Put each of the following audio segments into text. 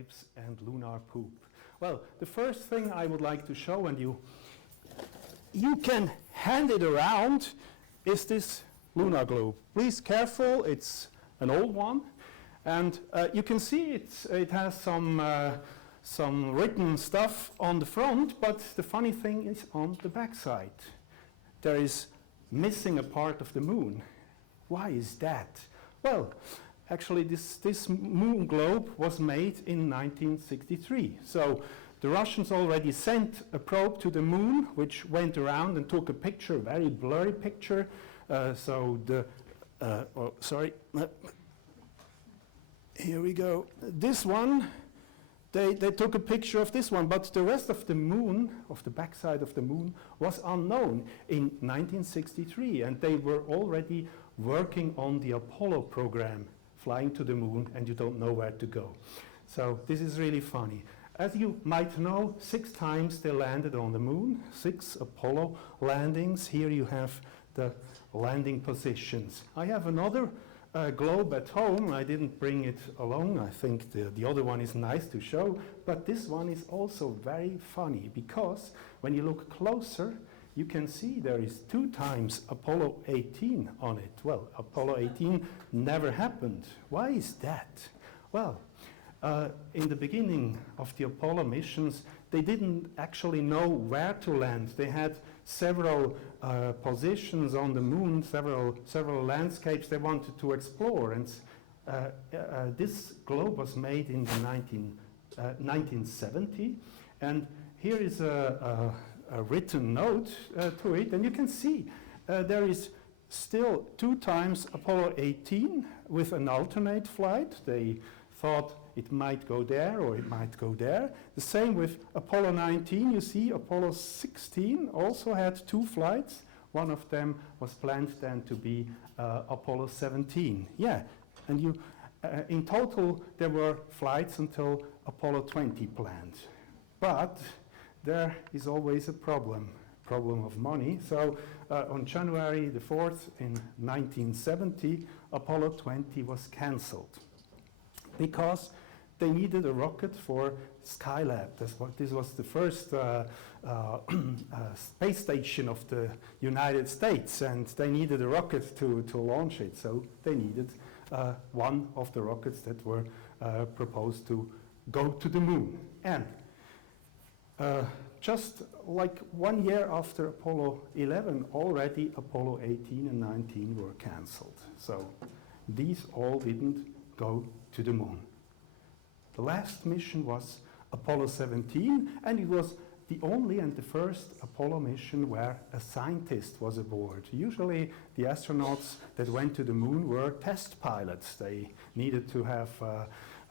landscapes and lunar poop. Well, the first thing I would like to show, and you can hand it around, is this lunar globe. Please careful, it's an old one. And you can see it has some written stuff on the front, but the funny thing is on the back side. There is missing a part of the moon. Why is that? Well, actually this moon globe was made in 1963. So the Russians already sent a probe to the moon, which went around and took a picture, a very blurry picture. Here we go. This one, they took a picture of this one, but the rest of the moon, of the backside of the moon, was unknown in 1963, and they were already working on the Apollo program, flying to the moon, and you don't know where to go. So this is really funny. As you might know, 6 times they landed on the moon, 6 Apollo landings. Here you have the landing positions. I have another globe at home. I didn't bring it along. I think the other one is nice to show, but this one is also very funny because when you look closer, you can see there is 2 times Apollo 18 on it. Well, Apollo 18 never happened. Why is that? Well, in the beginning of the Apollo missions, they didn't actually know where to land. They had several positions on the moon, several landscapes they wanted to explore. And this globe was made in the 1970. And here is a written note to it. And you can see there is still 2 times Apollo 18 with an alternate flight. They thought it might go there or it might go there. The same with Apollo 19. You see Apollo 16 also had 2 flights. One of them was planned then to be Apollo 17. Yeah, and in total there were flights until Apollo 20 planned. But there is always a problem of money. So on January the 4th in 1970, Apollo 20 was cancelled because they needed a rocket for Skylab. This was the first space station of the United States, and they needed a rocket to launch it. So they needed one of the rockets that were proposed to go to the moon. And just like 1 year after Apollo 11, already Apollo 18 and 19 were cancelled. So these all didn't go to the moon. The last mission was Apollo 17, and it was the only and the first Apollo mission where a scientist was aboard. Usually the astronauts that went to the moon were test pilots. They needed to have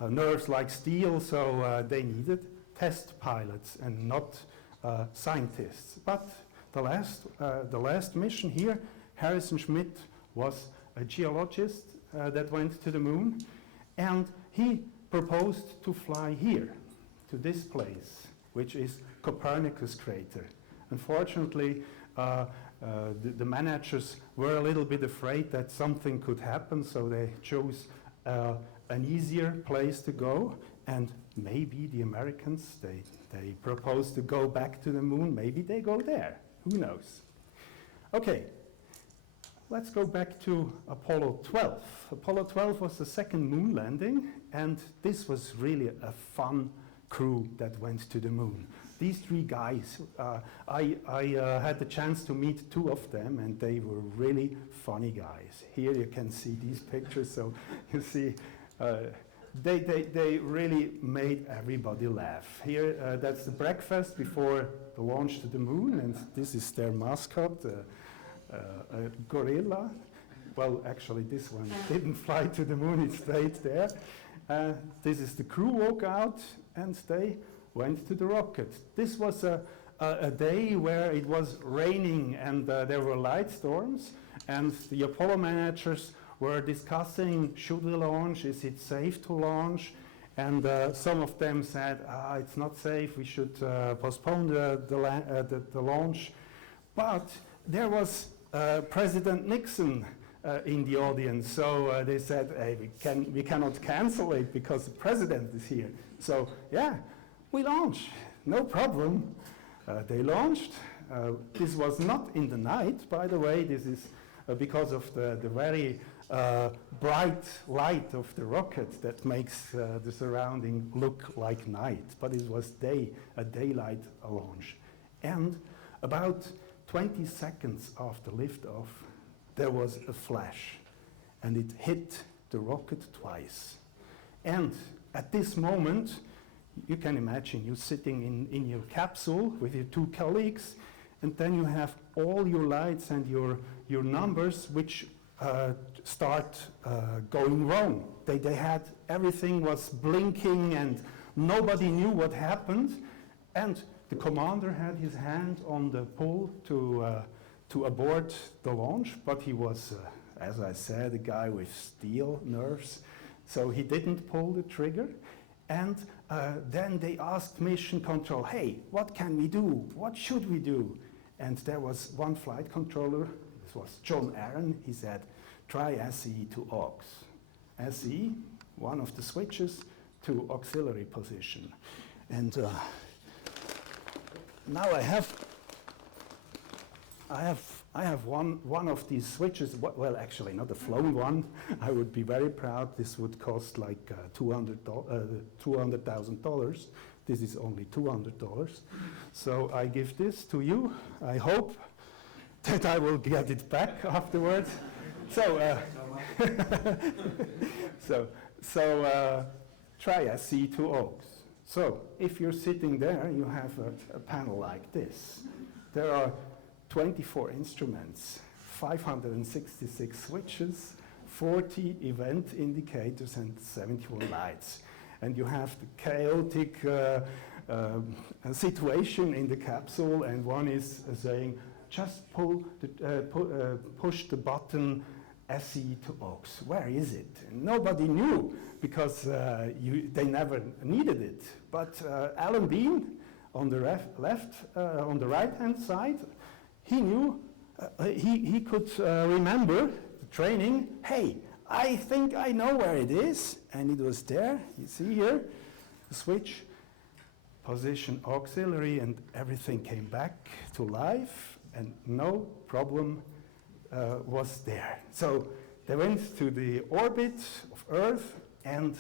nerves like steel, so they needed test pilots and not scientists. But the last mission here, Harrison Schmitt was a geologist that went to the moon, and he proposed to fly here, to this place, which is Copernicus crater. Unfortunately, the managers were a little bit afraid that something could happen, so they chose an easier place to go, and maybe the Americans, they proposed to go back to the moon, maybe they go there, who knows. Okay, let's go back to Apollo 12. Apollo 12 was the second moon landing, and this was really a fun crew that went to the moon. These 3 guys, I had the chance to meet 2 of them, and they were really funny guys. Here you can see these pictures, so you see they really made everybody laugh. Here, that's the breakfast before the launch to the moon, and this is their mascot, a gorilla. Well, actually, this one didn't fly to the moon, it stayed there. This is the crew walkout, and they went to the rocket. This was a day where it was raining, and there were light storms, and the Apollo managers were discussing, should we launch, is it safe to launch? And some of them said, it's not safe, we should postpone the launch. But there was President Nixon in the audience. So they said, hey, we cannot cancel it because the president is here. So yeah, we launched, no problem. They launched. This was not in the night, by the way. This is because of the very bright light of the rocket that makes the surrounding look like night. But it was a daylight launch. And about 20 seconds after liftoff, there was a flash, and it hit the rocket twice. And at this moment, you can imagine you sitting in your capsule with your two colleagues, and then you have all your lights and your numbers which start going wrong. They had, everything was blinking and nobody knew what happened. And the commander had his hand on the pull to abort the launch, but he was, as I said, a guy with steel nerves, so he didn't pull the trigger. And then they asked mission control, hey, what can we do? What should we do? And there was one flight controller, this was John Aaron, he said, try SE to aux. SE, one of the switches, to auxiliary position. And now I have one of these switches, well, actually not a flown one. I would be very proud. This would cost like $200,000. This is only $200. So I give this to you. I hope that I will get it back afterwards. So, try SE to aux. So if you're sitting there, you have a panel like this. There are 24 instruments, 566 switches, 40 event indicators, and 71 lights. And you have the chaotic situation in the capsule, and one is saying, just push the button SE to aux. Where is it? And nobody knew, because they never needed it. But Alan Bean, on the on the right-hand side, he knew, he could remember the training. Hey, I think I know where it is. And it was there, you see here, the switch, position auxiliary, and everything came back to life, and no problem was there. So they went to the orbit of Earth, and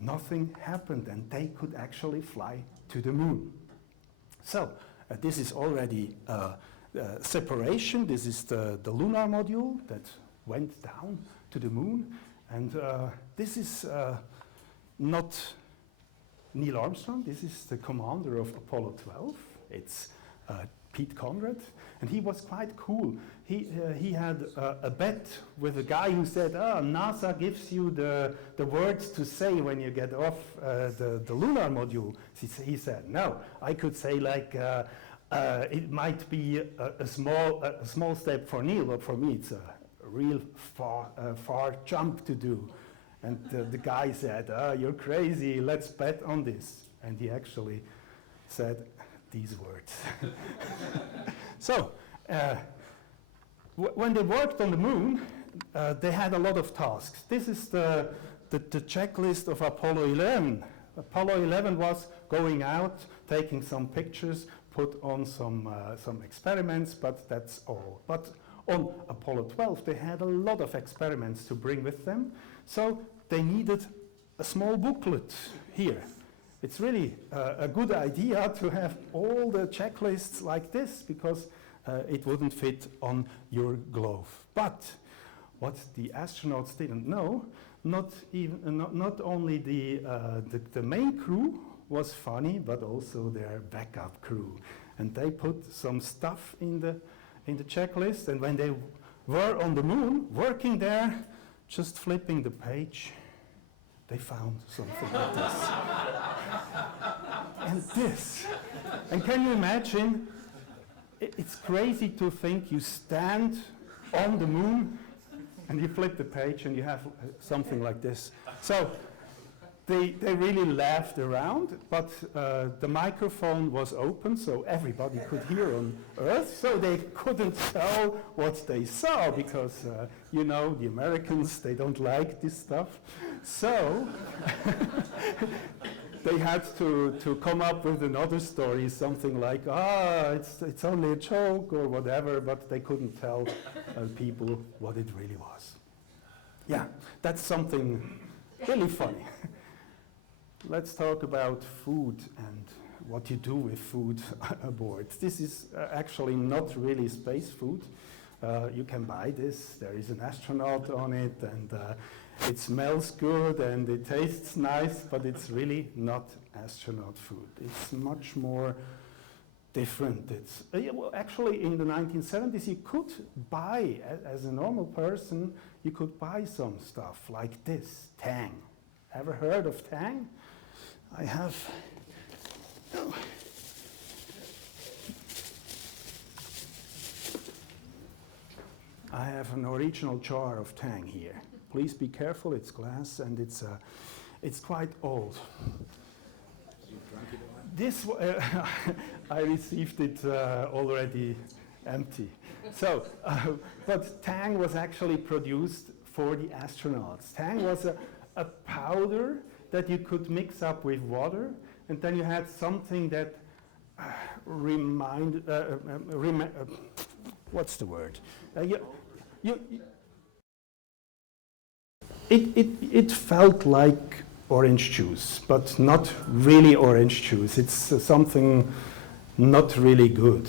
nothing happened, and they could actually fly to the moon. So this is already separation. This is the lunar module that went down to the moon, and this is not Neil Armstrong. This is the commander of Apollo 12. It's Pete Conrad, and he was quite cool. He had a bet with a guy who said, NASA gives you the words to say when you get off the lunar module. He said, no, I could say like, it might be a small step for Neil, but for me it's a real far jump to do. And the guy said, you're crazy, let's bet on this. And he actually said these words. So, when they worked on the moon, they had a lot of tasks. This is the checklist of Apollo 11. Apollo 11 was going out, taking some pictures, put on some experiments, but that's all. But on Apollo 12, they had a lot of experiments to bring with them, so they needed a small booklet here. It's really a good idea to have all the checklists like this, because it wouldn't fit on your glove. But what the astronauts didn't know, not only the main crew was funny, but also their backup crew. And they put some stuff in the checklist, and when they were on the moon, working there, just flipping the page, they found something like this. And this. And can you imagine, it's crazy to think you stand on the moon and you flip the page and you have something like this. So they really laughed around, but the microphone was open, so everybody could hear on Earth, so they couldn't tell what they saw, because, you know, the Americans, they don't like this stuff. So they had to come up with another story, something like, it's only a joke or whatever, but they couldn't tell people what it really was. Yeah, that's something really funny. Let's talk about food and what you do with food aboard. This is actually not really space food. You can buy this. There is an astronaut on it, and it smells good and it tastes nice, but it's really not astronaut food. It's much more different. It's well, actually, in the 1970s, you could buy, as a normal person, you could buy some stuff like this, Tang. Ever heard of Tang? I have. Oh. I have an original jar of Tang here. Please be careful. It's glass and it's quite old. This I received it already empty. So, but Tang was actually produced for the astronauts. Tang was a powder that you could mix up with water, and then you had something that what's the word? It felt like orange juice, but not really orange juice. It's something not really good.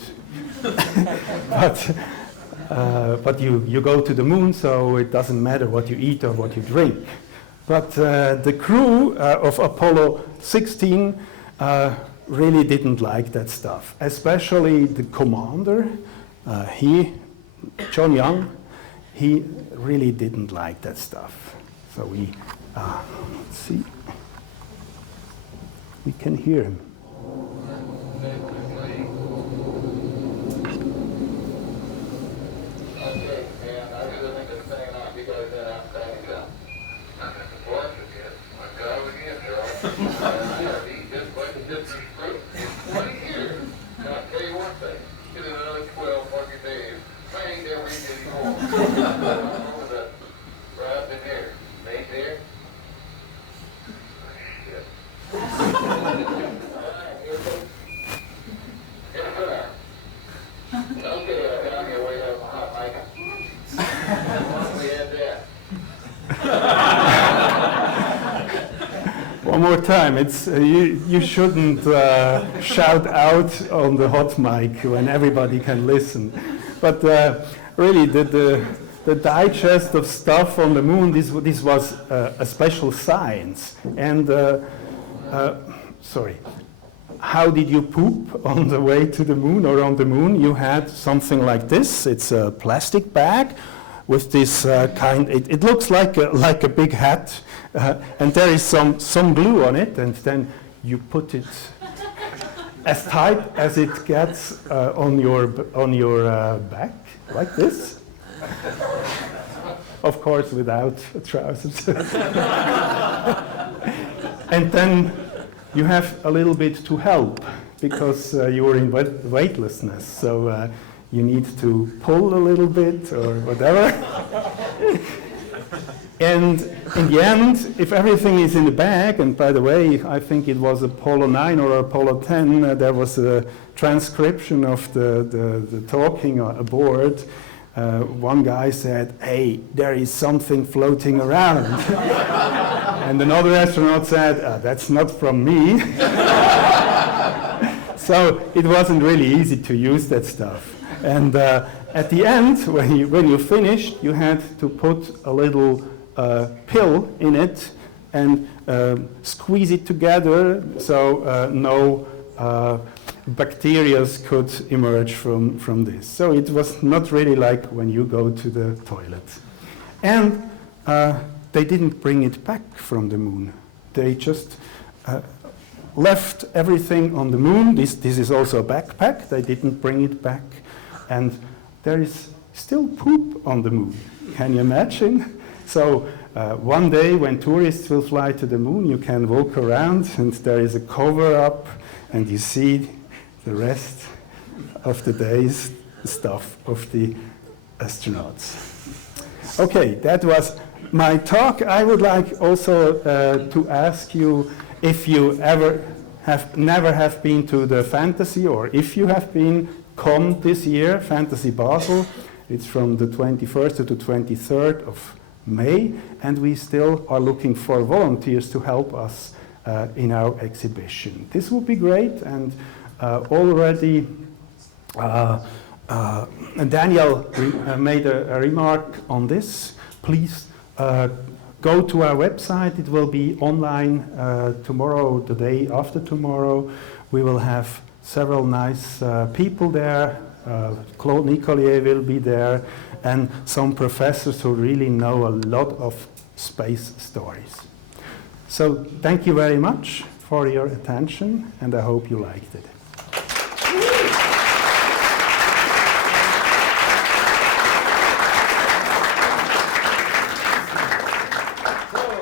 But you go to the moon, so it doesn't matter what you eat or what you drink. But the crew of Apollo 16 really didn't like that stuff, especially the commander, John Young, he really didn't like that stuff. So let's see, we can hear him. One more time, it's you shouldn't shout out on the hot mic when everybody can listen. But really, the digest of stuff on the moon, this was a special science. And sorry, how did you poop on the way to the moon or on the moon? You had something like this. It's a plastic bag with this it looks like a big hat, and there is some glue on it, and then you put it as tight as it gets on your back, like this. Of course, without trousers. And then you have a little bit to help, because you are in weightlessness, so you need to pull a little bit or whatever. And in the end, if everything is in the bag, and by the way, I think it was Apollo 9 or Apollo 10, there was a transcription of the talking aboard. One guy said, "Hey, there is something floating around." And another astronaut said, "That's not from me." So it wasn't really easy to use that stuff. And at the end, when you finished, you had to put a little pill in it and squeeze it together so no bacteria could emerge from this. So it was not really like when you go to the toilet. And they didn't bring it back from the moon. They just left everything on the moon. This is also a backpack. They didn't bring it back. And there is still poop on the moon. Can you imagine? So one day when tourists will fly to the moon, you can walk around and there is a cover up and you see the rest of the day's stuff of the astronauts. Okay, that was my talk. I would like also to ask you if you never have been to the Fantasy, or if you have been, come this year, Fantasy Basel. It's from the 21st to the 23rd of May, and we still are looking for volunteers to help us in our exhibition. This would be great, and already Daniel made a remark on this. Please go to our website. It will be online tomorrow, the day after tomorrow. We will have several nice people there. Claude Nicollier will be there, and some professors who really know a lot of space stories. So thank you very much for your attention, and I hope you liked it.